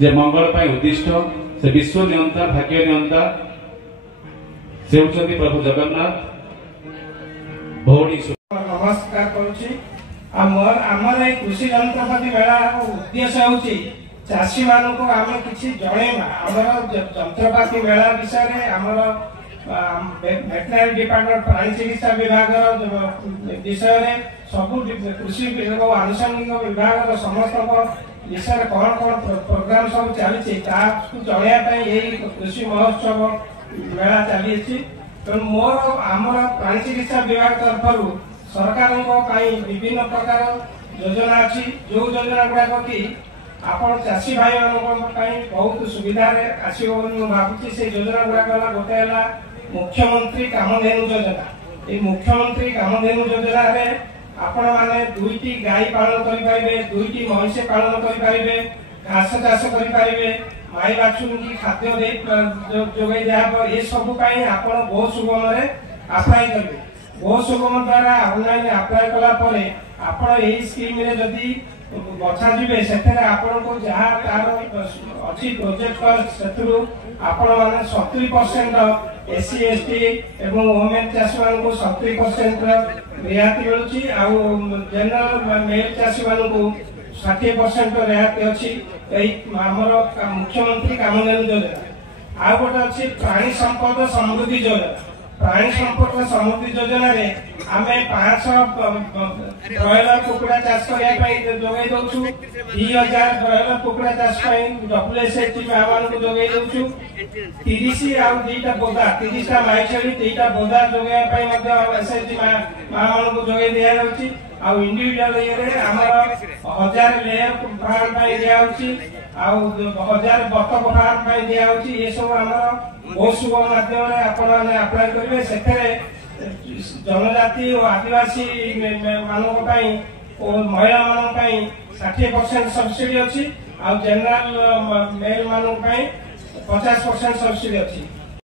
जे मंगल उद्दिष्ट से विश्व नियंता भाग्य नियंता से होचंती प्रभु जगन्नाथ भौणी। नमस्कार करुछि। आमर ए कृषि यंत्रपाति मेला उद्देश्य होछि चाषी मानक आम किसी जणेबा आमर यंत्रपाति मेला विषय में आमर वेटनरी डिपार्टमेंट प्राणी चिकित्सा विभाग विषय में सब कृषि आनुषंगिक विभाग समस्त विषय कौन कौन प्रोग्राम सब चली जनवाई कृषि महोत्सव मेला चली तेणु मोर आमर प्राणी चिकित्सा विभाग तरफ सरकार विभिन्न प्रकार योजना अच्छी जो योजना गुड़ाक कि आपण चाषी भाई मान बहुत सुविधा आसो भावुँ से योजना गुड़ाक गोटे मुख्यमंत्री कामधेनु योजना। ये मुख्यमंत्री कामधेनु योजना रे आपण माने 2टी गाय पालन करि परिबे, 2टी महिष पालन करि परिबे, घास चाष करि परिबे, माई बाछुन की खाद्य दे जोगाई दिया। ये सब पई आपण गो सुगम रे अप्लाई करिवे। गो सुगम द्वारा ऑनलाइन अप्लाई कला परे आपण एही स्कीम रे जदी बछा जिवे सेथरे आपण को जहा तार अछि प्रोजेक्ट सेथरु आपण माने 70% एससी एसटी एवं वुमेन चाषी मान को 70% रियायती मिलुची आ जनरल मेल चाषी मान को 60% रियायती अछि। एई हमर मुख्यमंत्री कामधेनु योजना। आ गोटे अछि प्राणी संपद समृद्धि योजना। प्राणी संपद समृद्धि योजना रे आमे 500 ब्रॉयलर कुकुड़ा चाष करने जोगाई दउछु। 2000 ब्रॉयलर कुकुड़ा चाष WSHT मान को जोगाई दउछु। 30 आ 2टा बोदा 30टा माई छेली 2टा बोदा जोगाई SHT मान को जोगाई दिया जाउची। आ इंडिविजुअल ये रे हमर 1000 लेयर फार्म पाई दिया होची आ 1000 बतक फार्म पाई दिया होची। ये सब हमर गोसुग माध्यम रे आपण माने अप्लाई करिवे। सेथरे जनजाति और आदिवासी मानक पई और महिला मानक पई 60% सब्सिडी अछि आ जनरल मेल मानक पई 50% सब्सिडी अछि।